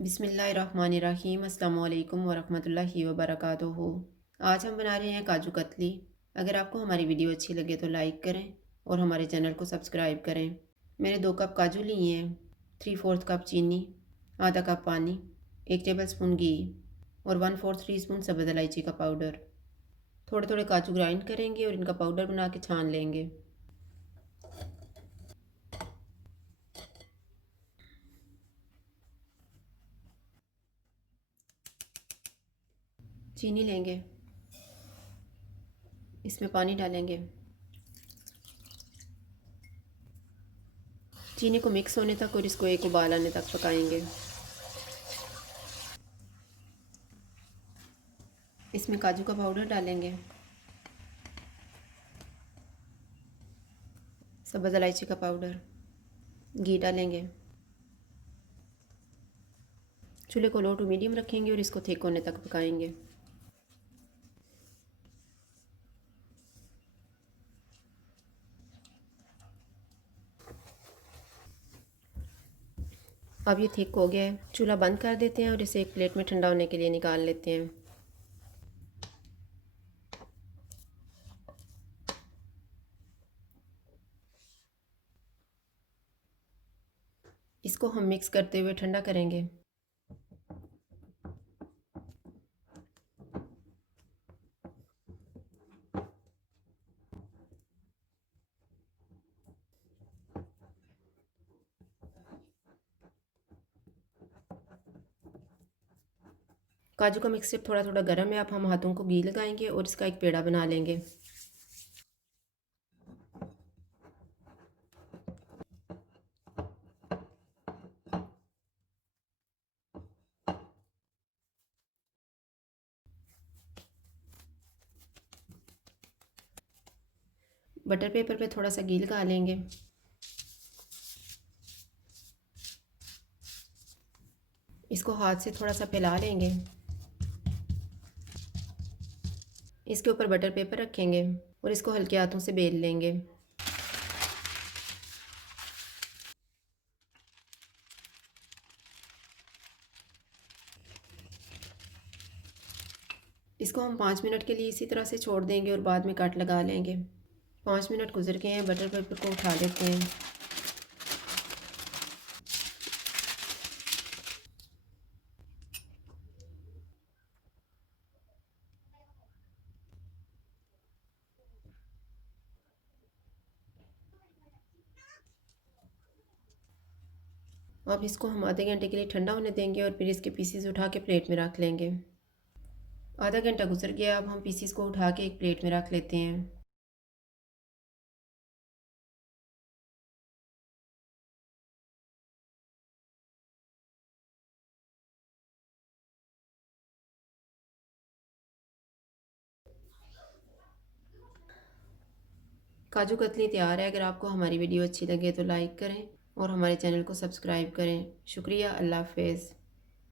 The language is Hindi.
बिस्मिल्लाहिर्रहमानिर्रहीम अस्सलामु अलैकुम वरहमतुल्लाहि वबरकातुहू। आज हम बना रहे हैं काजू कतली। अगर आपको हमारी वीडियो अच्छी लगे तो लाइक करें और हमारे चैनल को सब्सक्राइब करें। मैंने 2 कप काजू लिए हैं, 3/4 कप चीनी, आधा कप पानी, 1 टेबलस्पून घी और 1/4 टीस्पून सब्ज़ इलायची का पाउडर। थोड़े थोड़े काजू ग्राइंड करेंगे और इनका पाउडर बना के छान लेंगे। चीनी लेंगे, इसमें पानी डालेंगे, चीनी को मिक्स होने तक और इसको एक उबाल आने तक पकाएंगे। इसमें काजू का पाउडर डालेंगे, सब्ज़ इलायची का पाउडर, घी डालेंगे। चूल्हे को लो टू मीडियम रखेंगे और इसको थिक होने तक पकाएंगे। अब ये थिक हो गया है, चूल्हा बंद कर देते हैं और इसे एक प्लेट में ठंडा होने के लिए निकाल लेते हैं। इसको हम मिक्स करते हुए ठंडा करेंगे। काजू का मिक्सचर थोड़ा थोड़ा गर्म है, अब हम हाथों को घी लगाएंगे और इसका एक पेड़ा बना लेंगे। बटर पेपर पे थोड़ा सा घी लगा लेंगे। इसको हाथ से थोड़ा सा फैला लेंगे। इसके ऊपर बटर पेपर रखेंगे और इसको हल्के हाथों से बेल लेंगे। इसको हम 5 मिनट के लिए इसी तरह से छोड़ देंगे और बाद में कट लगा लेंगे। 5 मिनट गुजर गए हैं, बटर पेपर को उठा लेते हैं। अब इसको हम आधे घंटे के लिए ठंडा होने देंगे और फिर इसके पीसीज उठा के प्लेट में रख लेंगे। आधा घंटा गुजर गया, अब हम पीसीज को उठा के एक प्लेट में रख लेते हैं। काजू कतली तैयार है। अगर आपको हमारी वीडियो अच्छी लगे तो लाइक करें और हमारे चैनल को सब्सक्राइब करें। शुक्रिया। अल्लाह हाफ़िज़।